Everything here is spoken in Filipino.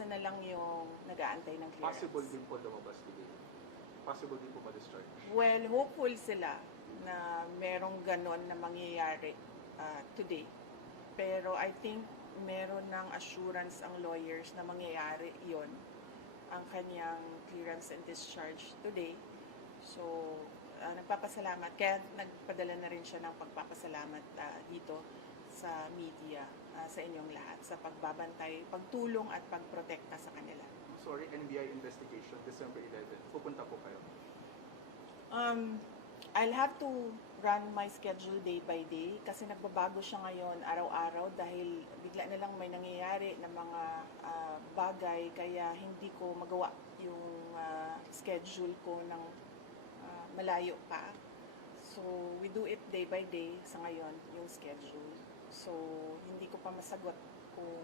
isa na lang yung nag-aantay ng clearance. Possible din po lumabas today. Possible din po ma-discharge. Well, hopeful sila na merong ganon na mangyayari today. Pero I think meron ng assurance ang lawyers na mangyayari yon ang kanyang clearance and discharge today. So, nagpapasalamat. Kaya nagpadala na rin siya ng pagpapasalamat dito sa media, sa inyong lahat, sa pagbabantay, pagtulong at pagprotekta sa kanila. Sorry, NBI investigation, December 11. Pupunta po kayo. I'll have to run my schedule day by day kasi nagbabago siya ngayon araw-araw dahil bigla na lang may nangyayari na mga bagay kaya hindi ko magawa yung schedule ko ng malayo pa. So, we do it day by day sa ngayon, yung schedule. So, hindi ko pa masagot kung